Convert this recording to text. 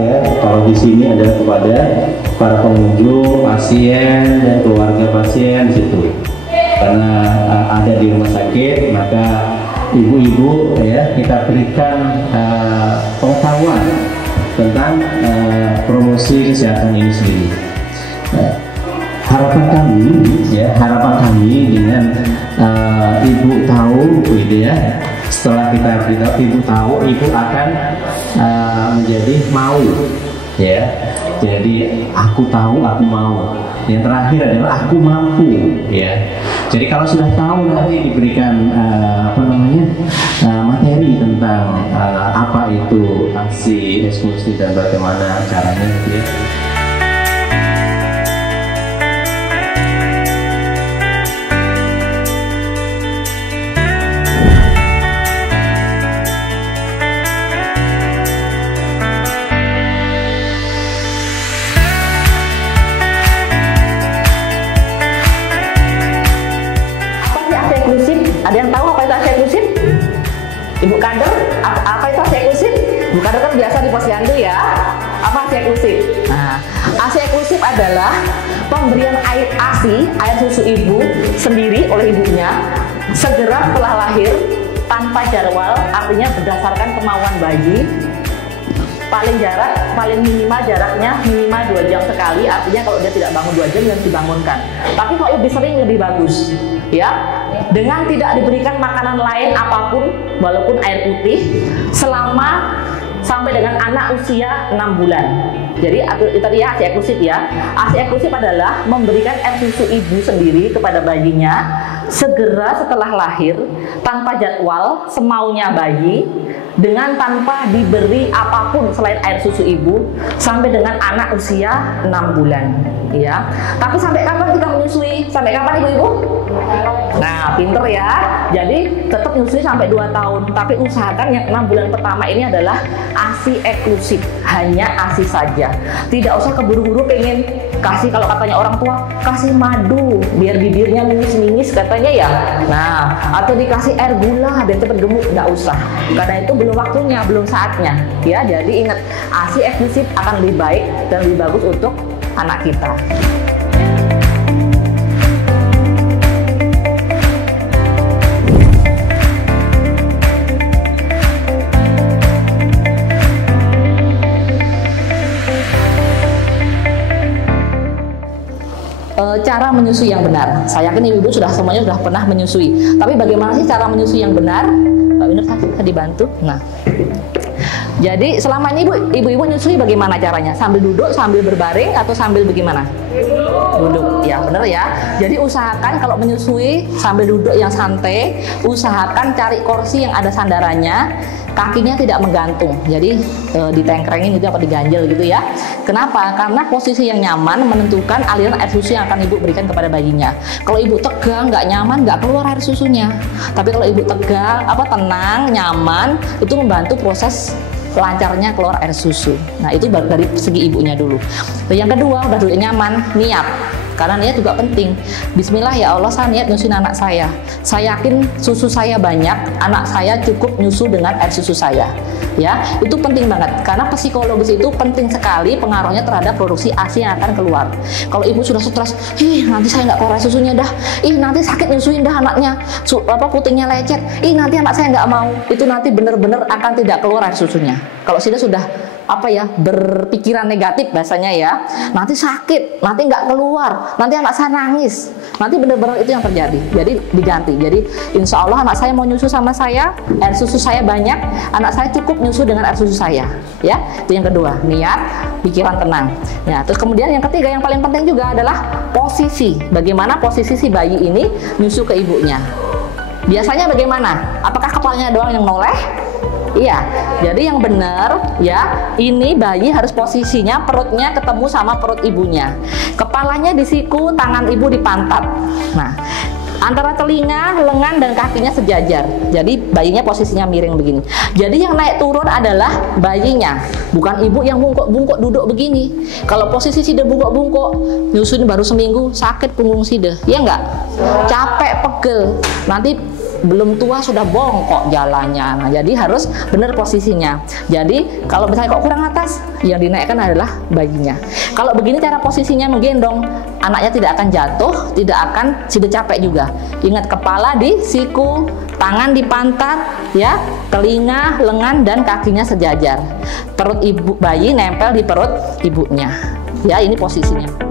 ya kalau di sini adalah kepada para pengunjung, pasien dan keluarga pasien di situ. Karena ada di rumah sakit, maka ibu-ibu ya kita berikan pengetahuan tentang promosi kesehatan ini sendiri. Harapan kami dengan ibu tahu gitu ya, setelah kita beritahu ibu tahu, ibu akan menjadi mau ya. Jadi aku tahu, aku mau. Yang terakhir adalah aku mampu ya. Jadi kalau sudah tahu nanti diberikan materi tentang apa itu aksi eksklusif dan bagaimana caranya gitu ya. Ada yang tahu apa itu aksi eksklusif? Ibu kader, apa itu aksi eksklusif? Ibu kader kan biasa di posyandu ya. Apa aksi eksklusif? Nah, aksi eksklusif adalah pemberian air ASI, air susu ibu sendiri oleh ibunya segera setelah lahir tanpa jadwal, artinya berdasarkan kemauan bayi. Paling minimal jaraknya minimal 2 jam sekali, artinya kalau dia tidak bangun 2 jam yang dibangunkan. Tapi kalau lebih sering lebih bagus ya, dengan tidak diberikan makanan lain apapun walaupun air putih selama sampai dengan anak usia 6 bulan. Jadi itu tadi ya aksi eksklusif ya. Aksi eksklusif adalah memberikan air susu ibu sendiri kepada bayinya segera setelah lahir tanpa jadwal, semaunya bayi, dengan tanpa diberi apapun selain air susu ibu sampai dengan anak usia 6 bulan ya. Tapi sampai kapan kita menyusui? Sampai kapan ibu-ibu? Nah, pinter ya. Jadi tetap menyusui sampai 2 tahun, tapi usahakan yang 6 bulan pertama ini adalah ASI eksklusif, hanya ASI saja. Tidak usah keburu-buru pengen kasih, kalau katanya orang tua kasih madu biar bibirnya minis-minis katanya ya. Nah, atau dikasih air gula biar cepat gemuk, nggak usah. Karena itu belum waktunya, belum saatnya. Ya, jadi ingat, ASI eksklusif akan lebih baik dan lebih bagus untuk anak kita. Cara menyusui yang benar. Saya yakin ibu-ibu semuanya sudah pernah menyusui. Tapi bagaimana sih cara menyusui yang benar? Mbak Winur bisa dibantu. Nah, jadi selama ini ibu-ibu nyusui bagaimana caranya? Sambil duduk, sambil berbaring, atau sambil bagaimana? Duduk, ya benar ya. Jadi usahakan kalau menyusui sambil duduk yang santai, usahakan cari kursi yang ada sandarannya, kakinya tidak menggantung. Jadi ditengkrengin gitu apa diganjel gitu ya. Kenapa? Karena posisi yang nyaman menentukan aliran air susu yang akan ibu berikan kepada bayinya. Kalau ibu tegang, nggak nyaman, nggak keluar air susunya. Tapi kalau ibu tegang, tenang, nyaman, itu membantu proses lancarnya keluar air susu. Nah, itu dari segi ibunya dulu. Dan yang kedua, udah dulu nyaman, niat. Karena niat juga penting. Bismillah ya Allah, saya niat nyusuin anak saya. Saya yakin susu saya banyak, anak saya cukup nyusu dengan air susu saya. Ya, itu penting banget. Karena psikologis itu penting sekali pengaruhnya terhadap produksi ASI yang akan keluar. Kalau ibu sudah stres, nanti saya nggak keluar air susunya dah. Nanti sakit nyusuin dah anaknya. Putingnya lecet. Nanti anak saya nggak mau. Itu nanti benar-benar akan tidak keluar air susunya. Kalau sudah berpikiran negatif bahasanya ya, nanti sakit, nanti nggak keluar, nanti anak saya nangis, nanti benar-benar itu yang terjadi. Jadi diganti. Jadi insya Allah anak saya mau nyusu sama saya, air susu saya banyak, anak saya cukup nyusu dengan air susu saya. Ya, itu yang kedua, niat, pikiran tenang. Ya, terus kemudian yang ketiga yang paling penting juga adalah posisi. Bagaimana posisi si bayi ini nyusu ke ibunya? Biasanya bagaimana? Apakah kepalanya doang yang noleh? Iya, jadi yang benar ya, ini bayi harus posisinya perutnya ketemu sama perut ibunya. Kepalanya di siku, tangan ibu di pantat. Nah, antara telinga, lengan, dan kakinya sejajar. Jadi bayinya posisinya miring begini. Jadi yang naik turun adalah bayinya, bukan ibu yang bungkuk-bungkuk duduk begini. Kalau posisi side bungkuk-bungkuk, nyusun baru seminggu, sakit punggung side, ya enggak? Capek, pegel, nanti belum tua sudah bongkok jalannya. Nah, jadi harus benar posisinya. Jadi kalau misalnya kok kurang atas, yang dinaikkan adalah bayinya. Kalau begini cara posisinya menggendong, anaknya tidak akan jatuh, tidak akan sudah capek juga. Ingat, kepala di siku, tangan di pantat, ya, telinga, lengan, dan kakinya sejajar. Perut bayi nempel di perut ibunya. Ya, ini posisinya.